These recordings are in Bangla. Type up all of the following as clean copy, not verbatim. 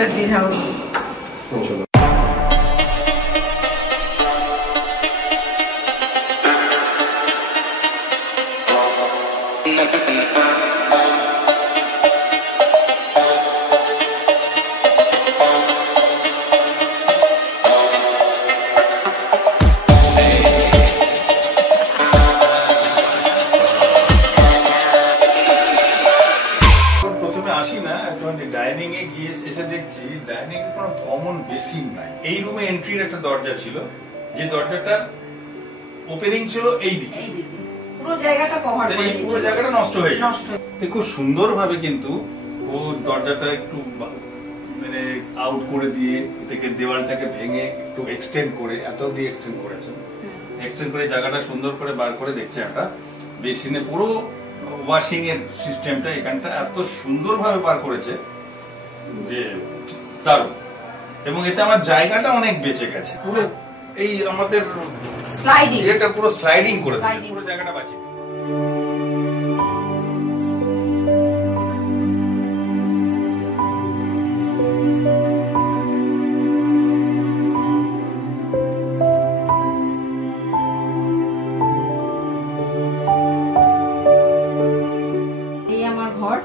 চ্যাটার্জির হাউস। ডাইনিং এ গিয়ে এসে দেখছি ডাইনিং এর কোনো কমন বেসিন নাই। এই রুমে এন্ট্রির একটা দরজা ছিল, যে দরজাটার ওপেনিং ছিল এই দিকে, পুরো জায়গাটা কভার করে দিয়েছে, পুরো জায়গাটা নষ্ট হয়ে গেছে। খুব সুন্দরভাবে কিন্তু ও দরজাটা একটু মানে আউট করে দিয়ে এটাকে দেওয়ালটাকে ভেঙে একটু এক্সটেন্ড করে এত অব্দি এক্সটেন্ড করেছে। এক্সটেন্ড করে জায়গাটা সুন্দর করে বার করে দেখছে একটা বেসিনে পুরো ওয়াশিং এর সিস্টেমটা এখানটা এত সুন্দরভাবে বার করেছে যে দারুণ। এবং এতে আমার জায়গাটা অনেক বেঁচে গেছে। পুরো এই আমাদের স্লাইডিং, এটা পুরো স্লাইডিং করে পুরো জায়গাটা বাঁচিয়ে। এই আমার ঘর।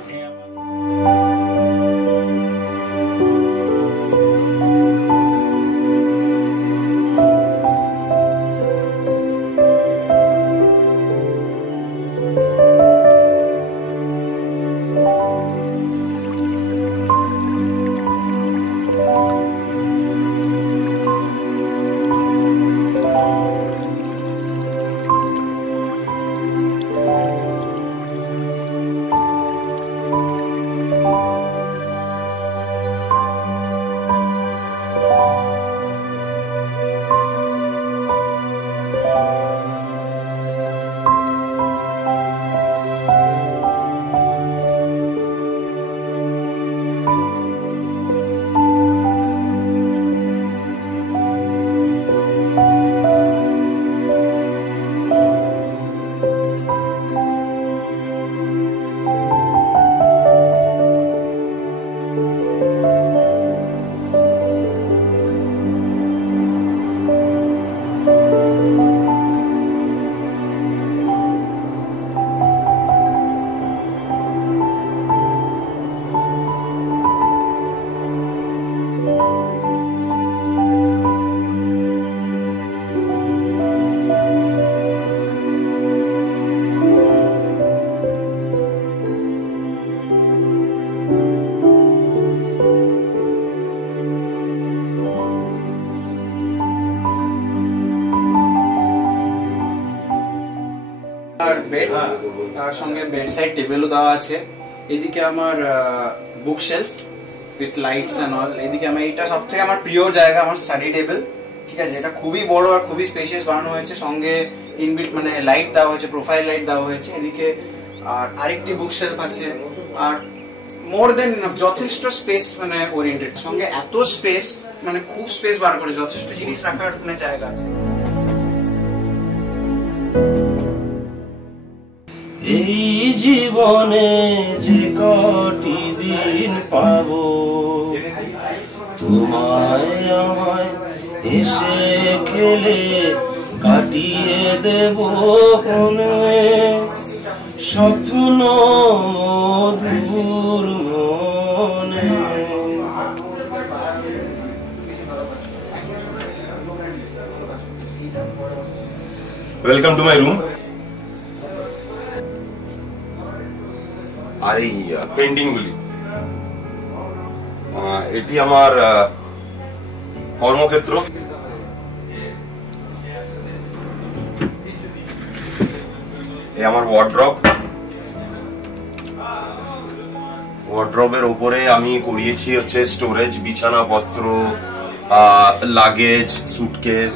বেড, তার সঙ্গে বেড সাইড টেবিলও দেওয়া আছে। এদিকে আমার bookshelf with lights and all. এদিকে আমার এটা সবথেকে আমার প্রিয় জায়গা, আমার স্টাডি টেবিল। ঠিক আছে, এটা খুবই বড় আর খুবই স্পেশিয়াস বানানো হয়েছে, সঙ্গে ইনবিল্ট মানে লাইট দেওয়া হয়েছে, প্রোফাইল লাইট দেওয়া হয়েছে। এদিকে আর আরেকটি বুক শেলফ আছে, আর মোর দেন যথেষ্ট স্পেস মানে ওরিয়েন্টেড, সঙ্গে এত স্পেস মানে খুব স্পেস বার করে যথেষ্ট জিনিস রাখার মানে জায়গা আছে। এই জীবনে যে কটি দিন পাবো, তোমায় আমায় এসে খেলে কাটিয়ে দেব মনে, স্বপ্ন মধুর মনে। Welcome to my room. আর এই পেন্টিং গুলি, এটি আমার কর্মক্ষেত্র। এ আমার ওয়ার্ড্রব। ওয়ার্ড্রবের ওপরে আমি করিয়েছি হচ্ছে স্টোরেজ, বিছানাপত্র, লাগেজ, সুটকেস,